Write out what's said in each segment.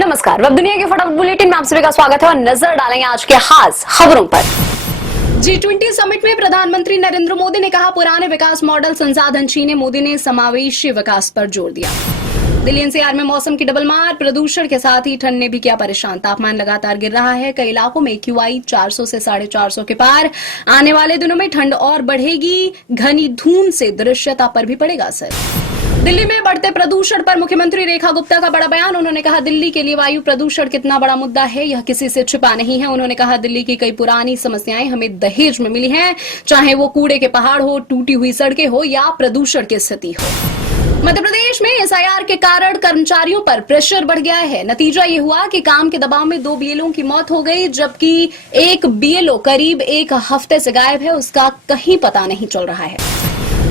नमस्कार, वक्त दुनिया के फटाफट बुलेटिन में आप सभी का स्वागत है और नजर डालेंगे आज के खास खबरों पर। G20 समिट में प्रधानमंत्री नरेंद्र मोदी ने कहा, पुराने विकास मॉडल संसाधन छीने, मोदी ने समावेशी विकास पर जोर दिया। दिल्ली एनसीआर में मौसम की डबल मार, प्रदूषण के साथ ही ठंड ने भी किया परेशान। तापमान लगातार गिर रहा है, कई इलाकों में AQI 400 से 450 के पार। आने वाले दिनों में ठंड और बढ़ेगी, घनी धुंध से दृश्यता पर भी पड़ेगा असर। दिल्ली में बढ़ते प्रदूषण पर मुख्यमंत्री रेखा गुप्ता का बड़ा बयान। उन्होंने कहा, दिल्ली के लिए वायु प्रदूषण कितना बड़ा मुद्दा है, यह किसी से छिपा नहीं है। उन्होंने कहा, दिल्ली की कई पुरानी समस्याएं हमें दहेज में मिली हैं, चाहे वो कूड़े के पहाड़ हो, टूटी हुई सड़कें हो या प्रदूषण की स्थिति हो। मध्य प्रदेश में SIR के कारण कर्मचारियों पर प्रेशर बढ़ गया है। नतीजा ये हुआ कि काम के दबाव में 2 BLO की मौत हो गई, जबकि एक BLO करीब 1 हफ्ते से गायब है, उसका कहीं पता नहीं चल रहा है।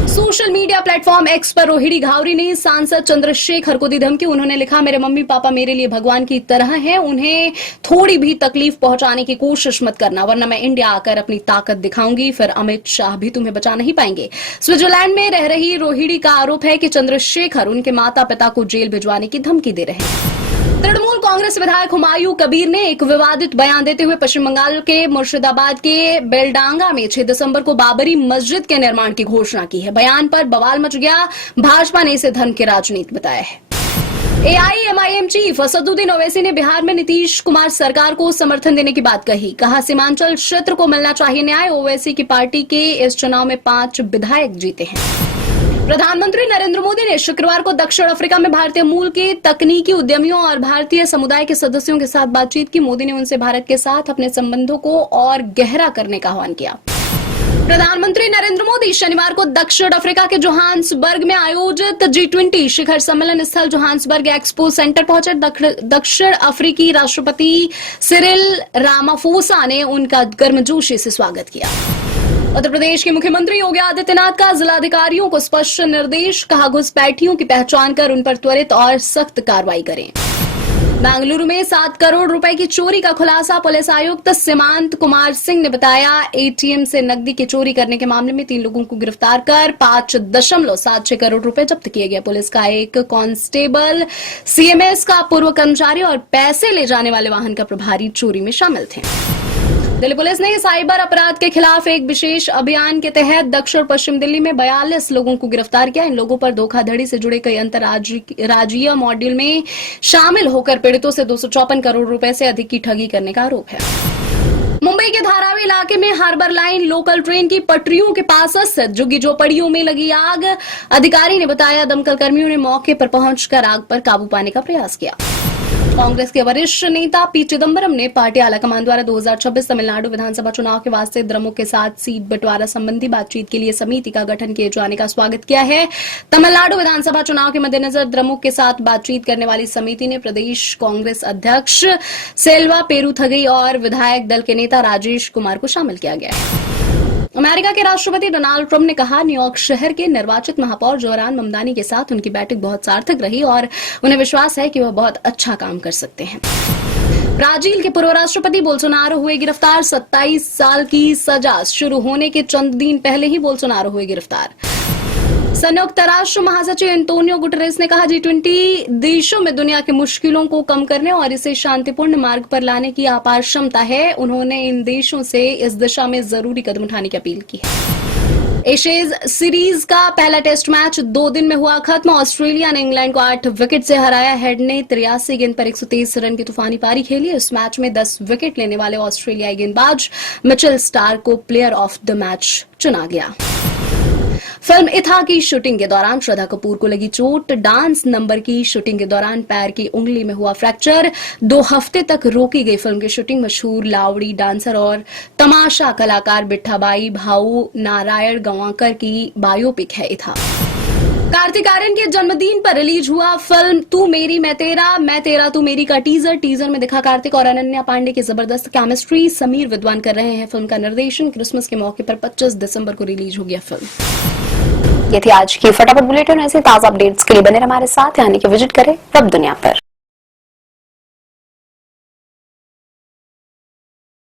सोशल मीडिया प्लेटफॉर्म X पर रोहिणी घावरी ने सांसद चंद्रशेखर को दी धमकी। उन्होंने लिखा, मेरे मम्मी पापा मेरे लिए भगवान की तरह हैं, उन्हें थोड़ी भी तकलीफ पहुंचाने की कोशिश मत करना, वरना मैं इंडिया आकर अपनी ताकत दिखाऊंगी, फिर अमित शाह भी तुम्हें बचा नहीं पाएंगे। स्विट्जरलैंड में रह रही रोहिणी का आरोप है कि चंद्रशेखर उनके माता पिता को जेल भिजवाने की धमकी दे रहे हैं। तृणमूल कांग्रेस विधायक हुमायूं कबीर ने एक विवादित बयान देते हुए पश्चिम बंगाल के मुर्शिदाबाद के बेलडांगा में 6 दिसंबर को बाबरी मस्जिद के निर्माण की घोषणा की है। बयान पर बवाल मच गया, भाजपा ने इसे धर्म की राजनीति बताया है। AIMIM चीफ असदुद्दीन ओवैसी ने बिहार में नीतीश कुमार सरकार को समर्थन देने की बात कही। कहा, सीमांचल क्षेत्र को मिलना चाहिए न्याय। ओवैसी की पार्टी के इस चुनाव में 5 विधायक जीते हैं। प्रधानमंत्री नरेंद्र मोदी ने शुक्रवार को दक्षिण अफ्रीका में भारतीय मूल के तकनीकी उद्यमियों और भारतीय समुदाय के सदस्यों के साथ बातचीत की। मोदी ने उनसे भारत के साथ अपने संबंधों को और गहरा करने का आह्वान किया। प्रधानमंत्री नरेंद्र मोदी शनिवार को दक्षिण अफ्रीका के जोहान्सबर्ग में आयोजित G20 शिखर सम्मेलन स्थल जोहान्सबर्ग एक्सपो सेंटर पहुंचे। दक्षिण अफ्रीकी राष्ट्रपति सिरिल रामाफोसा ने उनका गर्मजोशी से स्वागत किया। उत्तर प्रदेश के मुख्यमंत्री योगी आदित्यनाथ का जिलाधिकारियों को स्पष्ट निर्देश, कहा, घुसपैठियों की पहचान कर उन पर त्वरित और सख्त कार्रवाई करें। बेंगलुरु में 7 करोड़ रुपए की चोरी का खुलासा, पुलिस आयुक्त सीमांत कुमार सिंह ने बताया। ATM से नकदी की चोरी करने के मामले में 3 लोगों को गिरफ्तार कर 5.76 करोड़ रुपए जब्त किए गए। पुलिस का एक कांस्टेबल, CMS का पूर्व कर्मचारी और पैसे ले जाने वाले वाहन का प्रभारी चोरी में शामिल थे। दिल्ली पुलिस ने साइबर अपराध के खिलाफ एक विशेष अभियान के तहत दक्षिण पश्चिम दिल्ली में 42 लोगों को गिरफ्तार किया। इन लोगों पर धोखाधड़ी से जुड़े कई अंतर्राज्यीय मॉड्यूल में शामिल होकर पीड़ितों से 254 करोड़ रुपए से अधिक की ठगी करने का आरोप है। मुंबई के धारावी इलाके में हार्बर लाइन लोकल ट्रेन की पटरियों के पास स्थित झुग्गी झोपड़ियों में लगी आग। अधिकारी ने बताया, दमकल कर्मियों ने मौके पर पहुंचकर आग पर काबू पाने का प्रयास किया। कांग्रेस के वरिष्ठ नेता P चिदंबरम ने पार्टी आलाकमान द्वारा 2026 तमिलनाडु विधानसभा चुनाव के वास्ते द्रमुक के साथ सीट बंटवारा संबंधी बातचीत के लिए समिति का गठन किए जाने का स्वागत किया है। तमिलनाडु विधानसभा चुनाव के मद्देनजर द्रमुक के साथ बातचीत करने वाली समिति ने प्रदेश कांग्रेस अध्यक्ष सेल्वा पेरुथगई और विधायक दल के नेता राजेश कुमार को शामिल किया गया है। अमेरिका के राष्ट्रपति डोनाल्ड ट्रंप ने कहा, न्यूयॉर्क शहर के निर्वाचित महापौर जोहरान ममदानी के साथ उनकी बैठक बहुत सार्थक रही और उन्हें विश्वास है कि वह बहुत अच्छा काम कर सकते हैं। ब्राजील के पूर्व राष्ट्रपति बोल्सोनारो हुए गिरफ्तार। 27 साल की सजा शुरू होने के चंद दिन पहले ही बोल्सोनारो हुए गिरफ्तार। संयुक्त राष्ट्र महासचिव एंटोनियो गुटेरेस ने कहा, G20 देशों में दुनिया की मुश्किलों को कम करने और इसे शांतिपूर्ण मार्ग पर लाने की अपार क्षमता है। उन्होंने इन देशों से इस दिशा में जरूरी कदम उठाने की अपील की है। एशेज सीरीज का पहला टेस्ट मैच 2 दिन में हुआ खत्म। ऑस्ट्रेलिया ने इंग्लैंड को 8 विकेट से हराया। हेड ने 83 गेंद पर 123 रन की तूफानी पारी खेली। इस मैच में 10 विकेट लेने वाले ऑस्ट्रेलियाई गेंदबाज मिचेल स्टार्क को प्लेयर ऑफ द मैच चुना गया। फिल्म इथा की शूटिंग के दौरान श्रद्धा कपूर को लगी चोट। डांस नंबर की शूटिंग के दौरान पैर की उंगली में हुआ फ्रैक्चर। 2 हफ्ते तक रोकी गई फिल्म की शूटिंग। मशहूर लावड़ी डांसर और तमाशा कलाकार बिट्ठाबाई भाऊ नारायण गवांकर की बायोपिक है इथा। कार्तिक आर्यन के जन्मदिन पर रिलीज हुआ फिल्म तू मेरी मैं तेरा तू मेरी का टीजर में दिखा कार्तिक और अनन्या पांडे की जबरदस्त केमिस्ट्री। समीर विद्वान कर रहे हैं फिल्म का निर्देशन। क्रिसमस के मौके पर 25 दिसंबर को रिलीज हो गया फिल्म। ये थी आज की फटाफट बुलेटिन। ऐसे ताजा अपडेट्स के लिए बने हमारे साथ, यानी कि विजिट करें वब दुनिया पर।